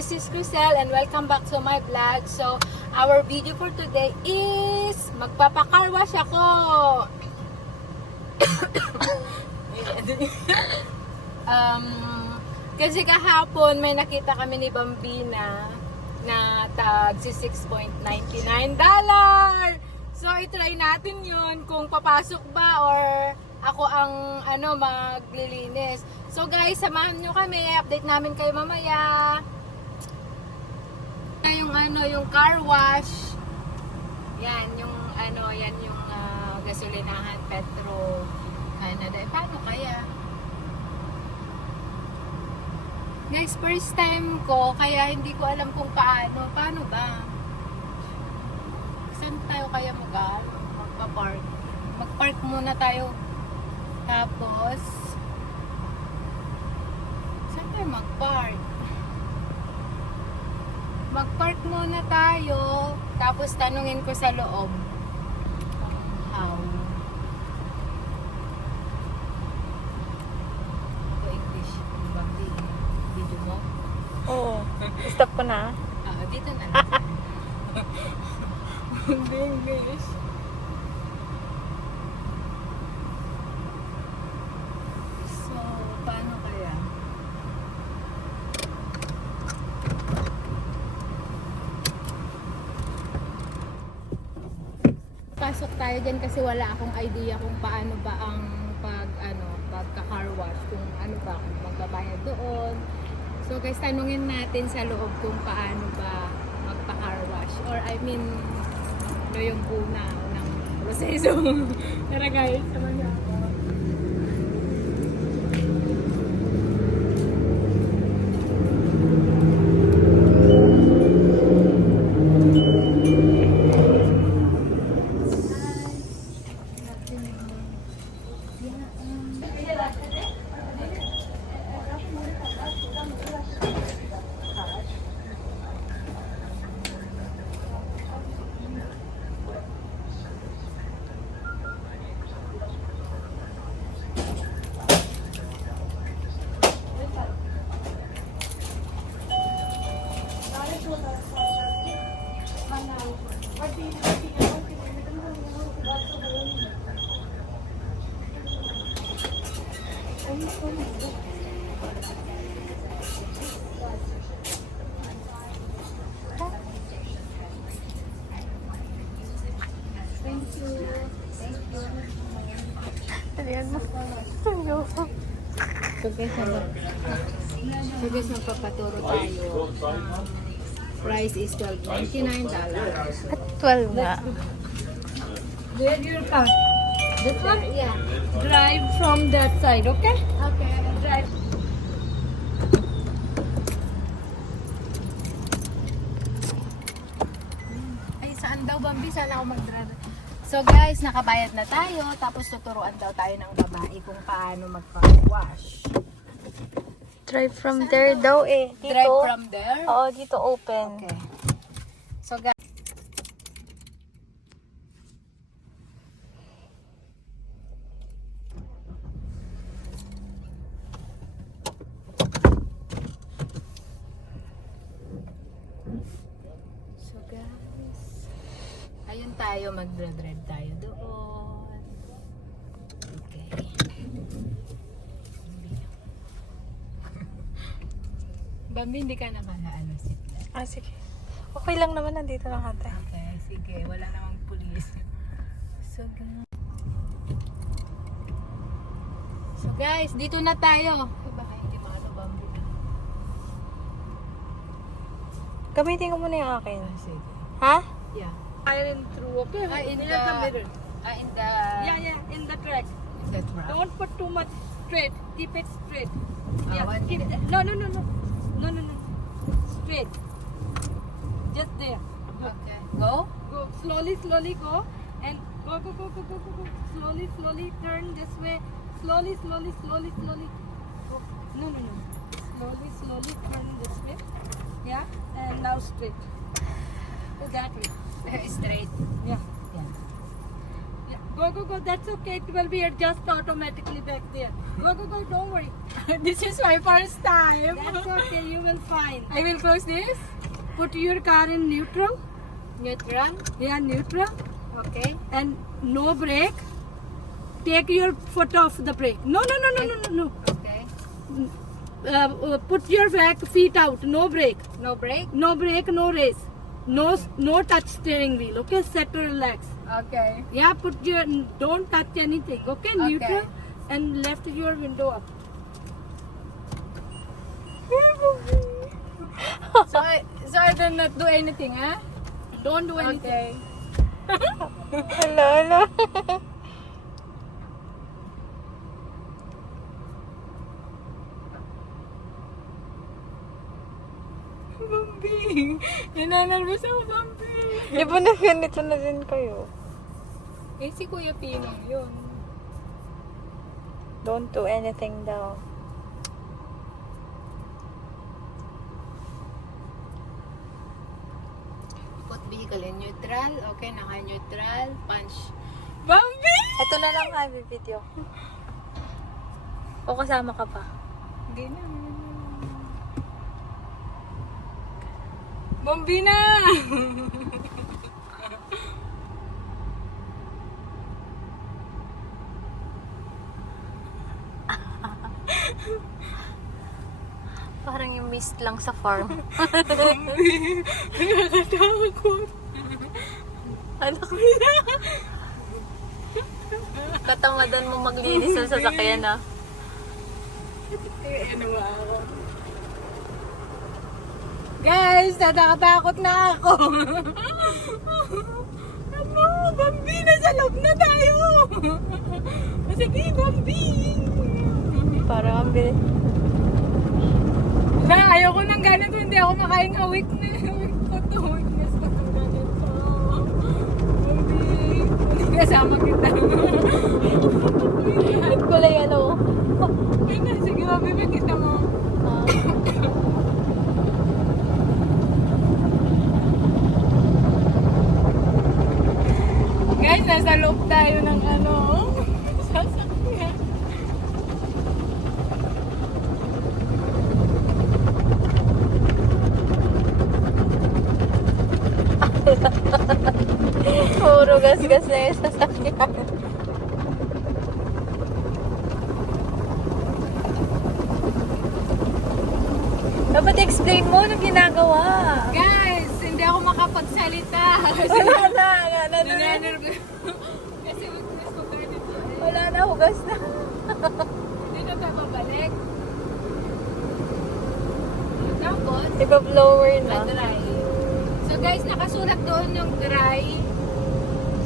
this is Crisel and welcome back to my vlog. So, our video for today is magpapacar wash ako. Kasi kahapon may nakita kami ni Bambina na tag si $6.99. So, itry natin yun kung papasok ba or ako ang maglilinis. So guys, samahan nyo kami. Update namin kayo mamaya. Yung car wash. Yan yung gasolinahan, Petro Canada. Paano kaya? Guys, first time ko, kaya hindi ko alam kung paano. Paano ba? Saan tayo kaya magpa-park? Mag-park muna tayo. Tapos, saan tayo mag-park? Mag-park muna tayo. Tapos, tanungin ko sa loob. How? English. Video mo? Oo. Stop ko na. Dito na. English. So, paano kaya? Pasok tayo dyan kasi wala akong idea kung paano ba ang pagka-car wash, kung kung magbabayad doon. So guys, tanungin natin sa loob kung paano ba magpa-car wash, or yung unang proseso. Tara guys, samahan niyo ako. So guys, magpapaturo tayo. Price is $12.99. At 12 nga. Where your car? This one? Yeah. Drive from that side, okay? Okay, drive. Ay, saan daw, Bambi? Saan ako mag-drive? So guys, nakabayad na tayo. Tapos tuturuan daw tayo ng babae kung paano magpa-wash. Drive from there daw eh. Dito? Drive from there? Oo, dito open. Okay. So guys, ayun tayo, mag-drive tayo doon. Okay. Bambi, hindi ka seatbelt. Sige. Okay lang naman, nandito lang ate. Okay, sige. Wala namang pulis. So guys, dito na tayo. Baka hindi Bambi. Gamitin ko muna yung akin. Sige. Ha? Yeah. Iron through, okay? In Near the the mirror. In the In the track. that rock. Don't put too much straight. Keep it straight. One Keep minute. it. No. Straight. Just there. Okay. Go. Go slowly go, and go. Slowly turn this way. Slowly. Go. No. Slowly turn this way. Yeah, and now straight. Go that way. Straight. Yeah. Yeah. Yeah. Go, go, go. That's okay. It will be adjust automatically back there. Go, go, go. Don't worry. This is my first time. That's okay. You will find. I will close this. Put your car in neutral. Neutral. Yeah, neutral. Okay. And no brake. Take your foot off the brake. No, no, no, no, no, no, no. Okay. Put your back feet out. No brake. No brake. No brake. No race. No touch steering wheel. Okay, set or relax. Okay. Yeah, put your. Don't touch anything. Okay, neutral. And left your window up. So I do not do anything, huh? Don't do anything. Okay. Hello, hello. Bambi! Nananalbas ako, Bambi! Di ba na ganito na din kayo? Eh, si Kuya Pinong yun. Don't do anything daw. Put vehicle in neutral. Okay, naka-neutral. Punch. Bambi! Ito na lang ha, video. O kasama ka pa? Hindi na. Bambi na! Parang yung mist lang sa farm. Bambi! Nakakatakot. Anak mo na. Katamadan mo maglinis sa sasakyan ha. Ano ba ako? Guys, natatakot na ako. Ano? Bambi, nasa loob na tayo. Sige, Bambi. Parang ang bilis. Na, ayoko nang ganito. Hindi ako makaing awik na. Awik ko to. Weakness ko to ganito. Bambi, hindi kasama kita. Kulay ano? Sige, Bambi, makita mo. Guys, nasa loob tayo ng ano, sasakyan. Puro gas-gas na yung sasakyan. Dapat explain mo anong ginagawa. Guys, hindi ako makapagsalita. Wala na. Nananarvous. Kasi weakness ko ganito eh. Wala na, hugas na. Hindi na tayo babalik. Tapos, Iba-blower na. dry. So guys, nakasulat doon yung dry.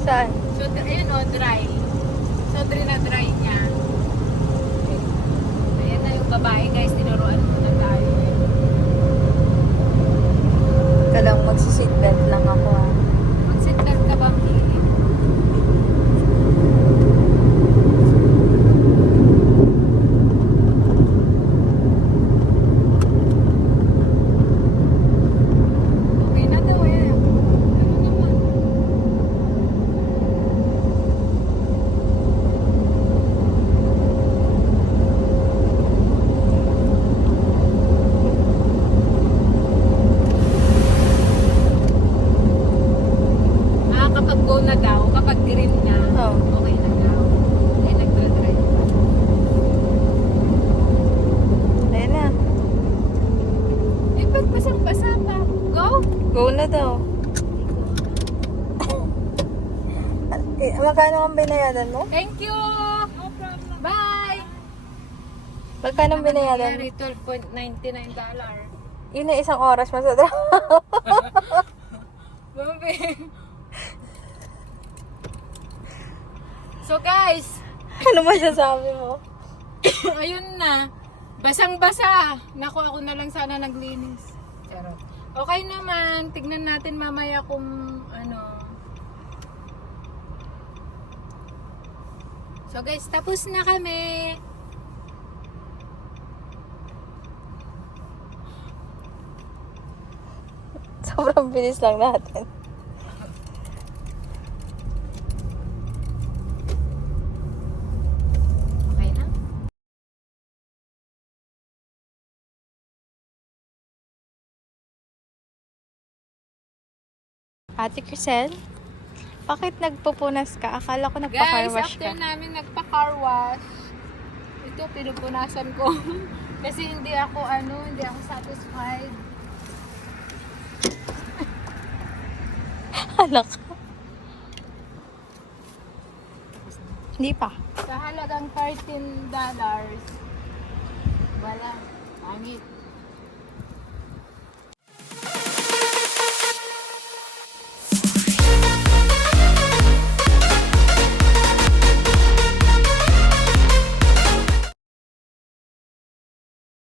Saan? So, ayun o, dry. So, dry niya. Ayan na yung babae guys, tinuruan muna tayo. Kalang magsi-seatbelt lang ako ah. Mag-seatbelt ka ba, Pili? Okay na daw eh. Ano naman? Kapag go na daw, kapag green na, Oh. okay na daw. Eh, nagdadrive. Ayan na. Eh, ba't basang-basa pa? Go! Go na daw. Magkano ang binayadan mo? Thank you! No problem. Bye! Magkano ang binayadan mo? Nangyari, $12.99. Yun na isang oras mo sa trabaho. Bambi. So guys, Ano masasabi mo? ayun na. Basang-basa. Naku, ako na lang sana naglinis. Charot. Okay naman. Tignan natin mamaya kung ano. So guys, tapos na kami. Sobrang bilis lang natin. Ate Crisel, bakit nagpupunas ka? Akala ko nagpa-car Guys, wash after ka. namin nagpa-car wash, ito pinupunasan ko. Kasi hindi ako satisfied. Hala ka. Hindi pa. Sa halagang $13, wala. Pangit.